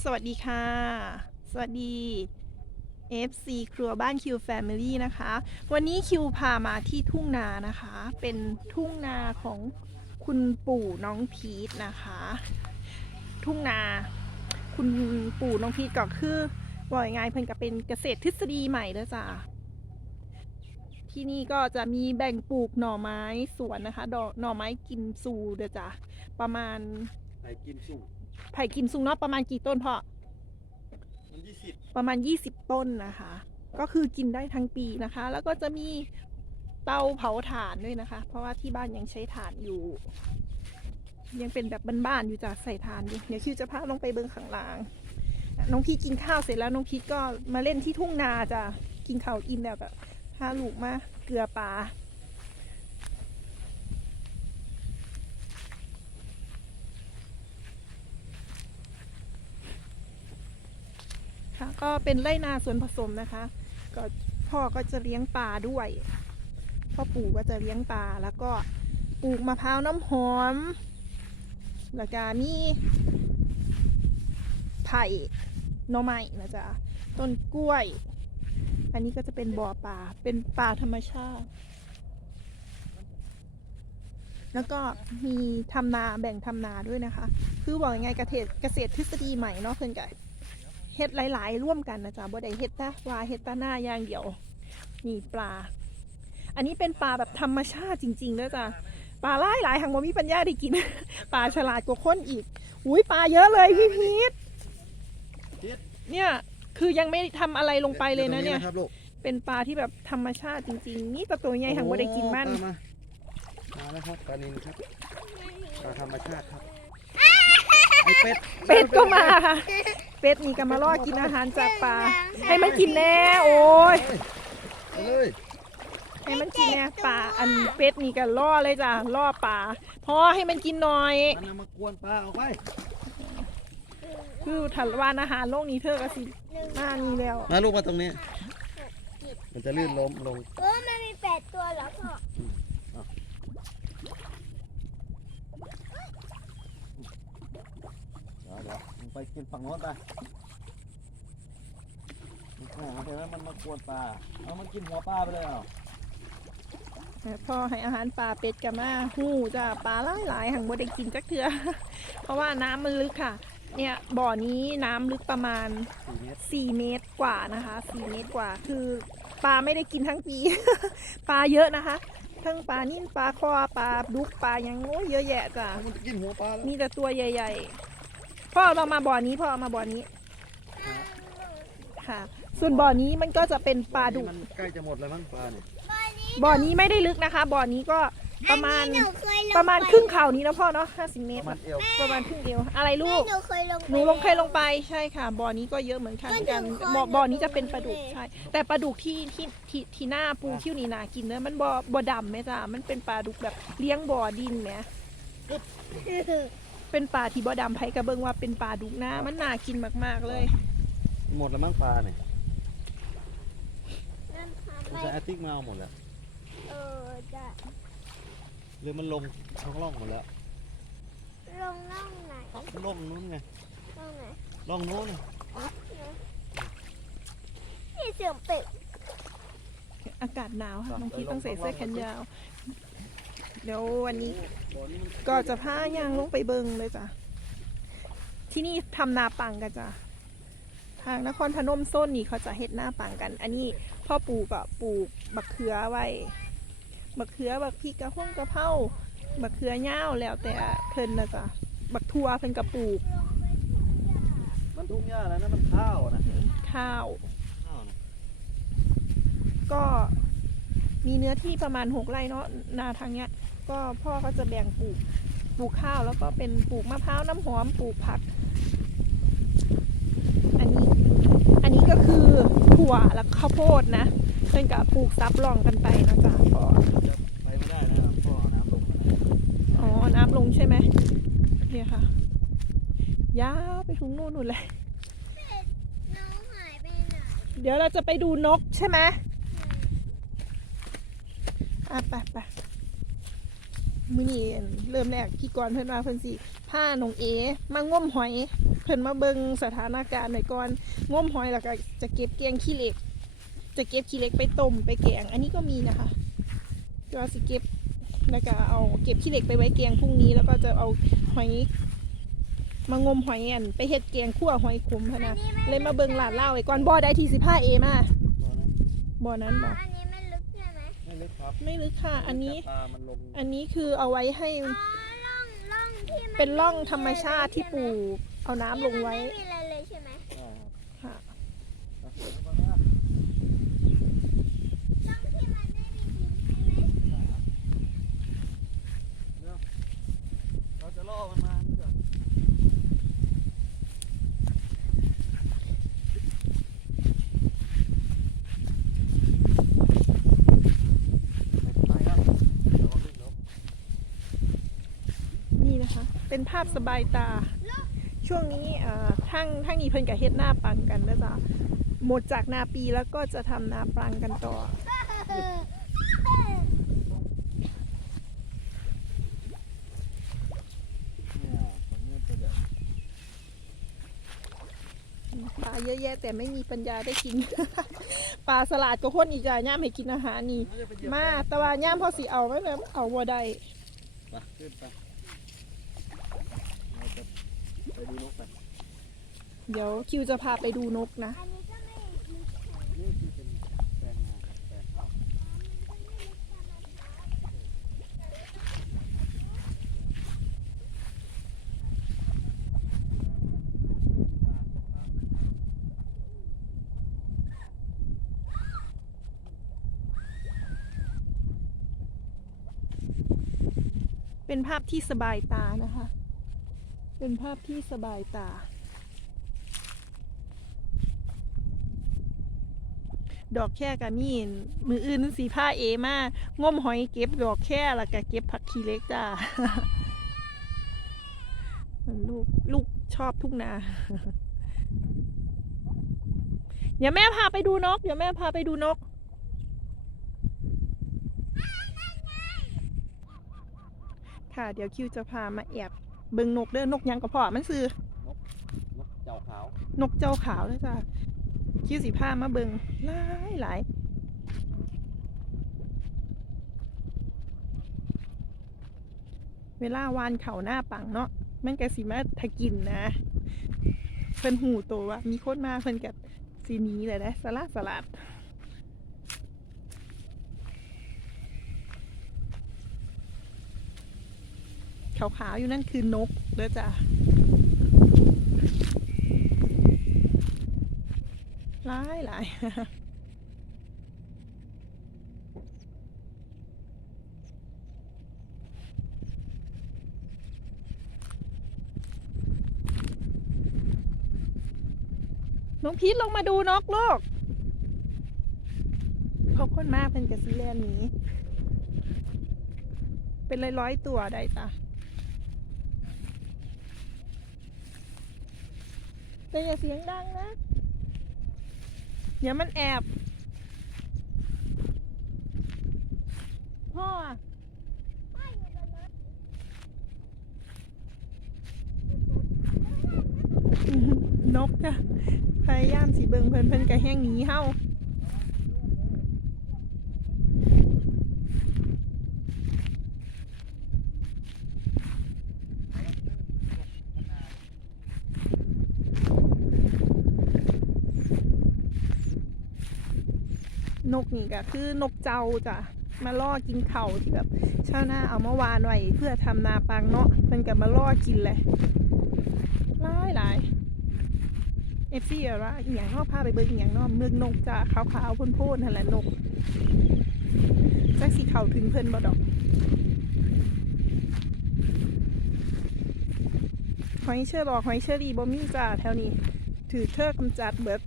สวัสดีค่ะ สวัสดี FC ครัวบ้านคิวแฟมิลี่นะคะ วันนี้คิวพามาที่ทุ่งนานะคะ เป็นทุ่งนาของคุณปู่น้องพีทนะคะ ทุ่งนา คุณปู่น้องพีทก็คือบอยังไงเพิ่นก็เป็นเกษตรทฤษฎีใหม่เด้อจ้าที่นี่ก็จะมีแบ่งปลูกหน่อไม้สวนนะคะดอกหน่อไม้กิมซูเด้อจ้าประมาณไอ้กิมซุ่ง ไผ่กิมซุงเนาะประมาณกี่ต้นพ่อมันยี่สิบประมาณ 20 ต้นนะคะ ก็คือกินได้ทั้งปีนะคะ แล้วก็จะมีเตาเผาถ่านด้วยนะคะ เพราะว่าที่บ้านยังใช้ถ่านอยู่ ยังเป็นแบบบ้านๆอยู่จ้ะใส่ถ่านอยู่เดี๋ยวคิวจะพาลงไปเบิ้งข้างล่าง น้องพีกินข้าวเสร็จแล้วน้องพีก็มาเล่นที่ทุ่งนาจ้ะกินข้าวอิ่มแล้วแบบพาลูกมาเกลือปลา ก็เป็นไรนาสวนผสมนะคะ ก็พ่อก็จะเลี้ยงปลาด้วยพ่อปู่ก็จะเลี้ยงปลาแล้วก็ปลูกมะพร้าวน้ำหอมแล้วก็มีไผ่หน่อไม้นะจ๊ะต้นกล้วย อันนี้ก็จะเป็นบ่อปลาเป็นป่าธรรมชาติ แล้วก็มีทำนาแบ่งทำนาด้วยนะคะ คือบอกยังไงเกษตรเกษตรทฤษฎีใหม่เนาะเพื่อนกัน เฮ็ดหลาย ๆ ร่วมกันนะจ๊ะบ่ได้เฮ็ดแต่วาเฮ็ดแตาหน้าอย่างเดียวนี่ปลา อันนี้เป็นปลาแบบธรรมชาติจริงๆแล้วจ้ะปลาหลายหลายๆหังบ่มีปัญญาได้กิน ปลาฉลาดกว่าคนอีกอุ้ยปลาเยอะเลยพี่พีทเนี่ยคือยังไม่ทำอะไรลงไปเลยนะเนี่ยครับลูกเป็นปลาที่แบบธรรมชาติจริง ๆ นี่แตัวตัวใหญ่หังบ่ได้กินมันโอ้ปลามามาแล้วครับปลานินครับปลาธรรมชาติครับไอ เป็ดเป็ดก็มาค่ะเป็ดนี่ก็มาล่อกินอาหารจากปลาให้มันกินแน่โอ้ยไปเลยให้มันกินเนี่ยปลาอันเป็ดนี่ก็ล่อเลยจ้ะล่อปลาพอให้มันกินหน่อย มันเอามากวนปลาออกไปคือถัดวานอาหารโลกนี้เธอก็สิหน้านี้แล้ว มาลูกมาตรงนี้ มันจะลื่นล้มลง เออมันมีแปดตัวเหรอพ่อ เดี๋ยวเดี๋ยวมึง ไปกินฝั่งโน้นไปอ่าเห็นไหมมันมากวนปลาเอามันกินหัวปลาไปเลยเหรอพอให้อาหารปลาเป็ดกับมาหู้จ้ะปลาหลายหลายๆหังบ่ได้กินจักเทือเพราะว่าน้ำมันลึกค่ะ เนี่ยบ่อนี้น้ำลึกประมาณสี่เมตร4เมตรกว่านะคะ4เมตรกว่า คือปลาไม่ได้กินทั้งปีปลาเยอะนะคะ ทั้งปลานิ่นปลาคอปลาดุกปลายังโอ้ยเยอะแยะจ้ะมันจะกินหัวปลาแล้วมีแต่ตัวใหญ่ ๆ พ่อเรามาบ่อนี้พ่อเอามาบ่อนี้ ค่ะ ส่วนบ่อนี้มันก็จะเป็นปลาดุกมันใกล้จะหมดแล้วมั้งปลาเนี่ยบ่อนี้ไม่ได้ลึกนะคะ บ่อนี้ก็ประมาณอันนี้หนูเคยลงประมาณครึ่งเข่านี้นะพ่อเนาะห้าสิบเมปตรระมาณเอวประมาณครึ่งเดียวอะไรลูแม่กหนูเคยลงไปหนูลงเคยลงไปใช่ค่ะ บ่อนี้ก็เยอะเหมือนกันก็กันหนูเคยบ่อลงบ่อนี้จะเป็นปลาดุกเลยใช่ แต่ปลาดุกที่ที่ที่ที่หน้าปูคิ้วนี่นากินเนื้อะมันบ่อบ่อดำไหมจ้ะมันเป็นปลาดุกแบบเลี้ยงบ่อดินไหม เป็นปลาที่บ่อดำไผกระเบิงว่าเป็นปลาดุกหน้ามันน่ากินมากๆเลย หมดแล้วมั้งปลาเนี่ยนั่นทำมันไมจะแอตติกมาเอาหมดแล้วเออจะหรือมันลงท้องร่องหมดแล้วลงล่องไหนร่องนู้นไงล่องไหนร่องนู้นนี่เสียงเป็ดอากาศหนาวค่ะบางทีต้องใส่เสื้อแขนยาว เดี๋ยววันนี้บ่อนี้มันก็จะพาย่างลงไปเบิงเลยจ้ะ ที่นี่ทำนาปังกันจ้ะ ทางนครพนมโซนนี่เขาจะเฮ็ดหน้าปังกัน อันนี้พ่อปลูกอะปลูกบักเขือไว้ บักเขือบักพริกกระห้งกระเพราบักเขือเง่าวแล้วแต่เพิ่นนะจ๊ะบักทั่วเพิ่นกระปลูกมันทุ่งหญ้าแล้วนะมันข้าวนะข้าว ข้าวนะก็มีเนื้อที่ประมาณหกไร่เนาะนาทางเนี้ย ก็พ่อก็จะแบ่งปลูกปลูกข้าวแล้วก็เป็นปลูกมะพร้าวน้ำหอมปลูกผัก อันนี้อันนี้ก็คือถั่วแล้วข้าวโพดนะเพื่อนกับปลูกซับรองกันไปนะจ๊ะก็จะไปไม่ได้นะพ่อน้ำลงอ๋อน้ำลงใช่ไหมเนี่ยค่ะยาวไปถึงนู่นนู่นเลยเดี๋ยวเราจะไปดูนกใช่ไหมอะไปไป มื้อนี้เริ่มแรกพี่กรเพิ่นว่าเพิ่นสิผ้าน้องเอ มางมหอย เพิ่นมาเบิ่งสถานการณ์หน่อยก่อนงมหอยแล้วก็จะเก็บแกงขี้เหล็ก จะเก็บขี้เหล็กไปต้มไปแกง อันนี้ก็มีนะคะก็สิเก็บแล้วก็เอาเก็บขี้เหล็กไปไว้แกงพรุ่งนี้ แล้วก็จะเอาหอยมางมหอยอันไปเฮ็ดแกงคั่วหอยขมพะนะเลยมาเบิ่งหลานเล่าไว้ก่อนบ่อได้ที่15 A มาบ่อนั้นบ่อลึกใช่ไหม ไม่ลึก ครับไม่ลึกค่ะ อันนี้ ปลามันลงอันนี้คือเอาไว้ให้อ๋อร่องร่องที่มัเป็นร่องธรรมชาติที่ปูเอาน้ำลงไว้ ที่มันไม่มีอะไรเลยใช่ไหม อ่า ค่ะ ครับ ร่องที่มันไม่มีดินใช่ไหม เราจะล่อมันมานี่ก่อนไปครับระวังลูกนก นี่นะคะ เป็นภาพสบายตา ช่วงนี้ทั้งทั้งนี้เพิ่นกับเฮ็ดหน้าปังกันนะจ๊ะหมดจากนาปีแล้วก็จะทำนาปังกันต่อปลาเยอะแยะแต่ไม่มีปัญญาได้กิน ปลาสลัดก็คนอีกอะย่ามให้กินอาหารนี่มันจะไปเหยียบมาแต่ว่าย่ามพอสิเอาไม่แบบเอาบ่ได้ ไปขึ้นไปเราจะ ไปดูนกไปเดี๋ยวคิวจะพาไปดูนกนะ นี่คือเป็นแปลงนาครับแปลงข้าวเป็นภาพที่สบายตานะคะ เป็นภาพที่สบายตา ดอกแค่กะมีนมืออื่นสีผ้าเอมากงมหอยเก็บดอกแค่แล้วก็เก็บผักคีเล็กจ้าลูกลูกชอบทุ่งนาเดี๋ยวแม่พาไปดูนก เดี๋ยวแม่พาไปดูนก ค่ะ เดี๋ยวคิวจะพามาแอบ เบิงนกเด้อนกหยังก็พอมันซื้อนกเจ้าขาวนกเจ้าขาวเลยจ้ะคิวสีผ้ามาเบิงหลายหลายเวลาวานเขาหน้าปังเนาะมันก็สิมาทากินนะเพิ่นหูโตวว่ามีคนมาเพิ่นกับสีหนี้เลยนะสลัดสลัด ขาวๆอยู่นั่นคือนกเด้อจ้ะหลายหลายน้องพีทลงมาดูนกลูกเขาคนมากเป็นกระซีแลนนี้ เป็นร้อยๆตัวได้จ้ะ แต่อย่าเสียงดังนะเดี๋ยวมันแอบ พ่ออนกจ้ะพยายามสีเบิงเพิ่นเพิ่นกะแห้งหนีเฮาๆ นกนี่ก็คือนกเจ้าจ้ะมาล่อกินเข่าที่แบบชาวนาเอามาวานไว้เพื่อทำนาปังเนาะเพิ่นก็มาล่อกินเลยหลายหลายเอฟซีอะไรอหย่างนอกพาไปเบิ่งอหย่างนอกเมืองนกจ้ะขาวๆพ่นๆนั่นแหละนกจักสีเขาถึงเพิ่นบ่ดอกหอยเชอร์บอกหอยเชอรี่บ่มีจ้าแถวนี้ถือเธอกำจัดเบิด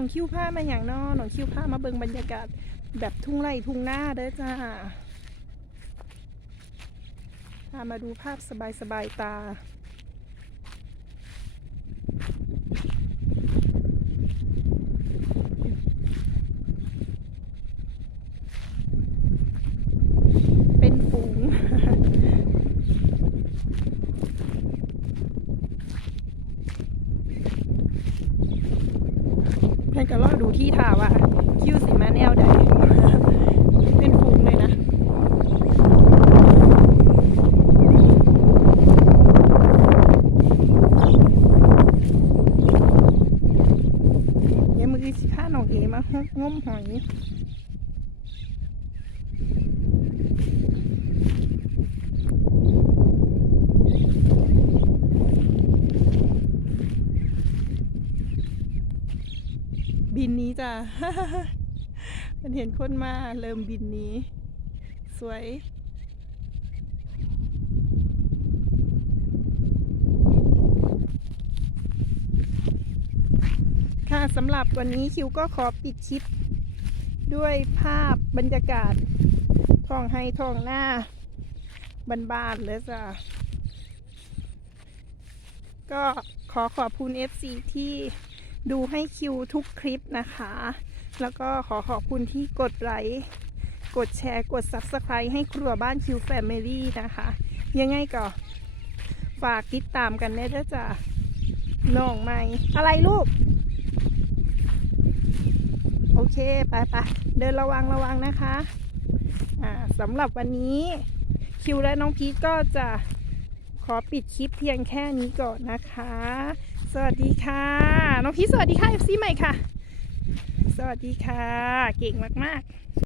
องคิ้วผ้ามาอย่างนอน้องคิ้วผ้ามาเบิ่งบรรยากาศแบบทุ่งไร่ทุ่งนาเด้อจ้าพามาดูภาพสบายๆตา เป็นฝูง เพื่อน ก็รอดูที่ท่าว่า คิวสิมาแนวใดเป็นฝูงเลยนะเดี๋ยมือสิผ้านองเอมาฮกงมหอย บินนี้จ้ะ มันเห็นคนมาเริ่มบินนี้ สวยค่ะสำหรับวันนี้คิวก็ขอปิดคลิป ด้วยภาพบรรยากาศท้องไฮท้องหน้าบ้านๆเลยจ้ะ ก็ขอขอบคุณ FC ที่ ดูให้คิวทุกคลิปนะคะ แล้วก็ขอขอบคุณที่กดไลค์กดแชร์กด Subscribe ให้ครัวบ้านคิวแฟมิลี่นะคะ ยังไงก็ฝากติดตามกันแน่จ้ะน้องใหม่อะไรลูก โอเค ไปไปเดินระวังระวังนะคะอ่าสำหรับวันนี้ คิวและน้องพีทก็จะขอปิดคลิปเพียงแค่นี้ก่อนนะคะ สวัสดีค่ะ น้องพี่สวัสดีค่ะ FC ใหม่ค่ะ สวัสดีค่ะ เก่งมาก ๆ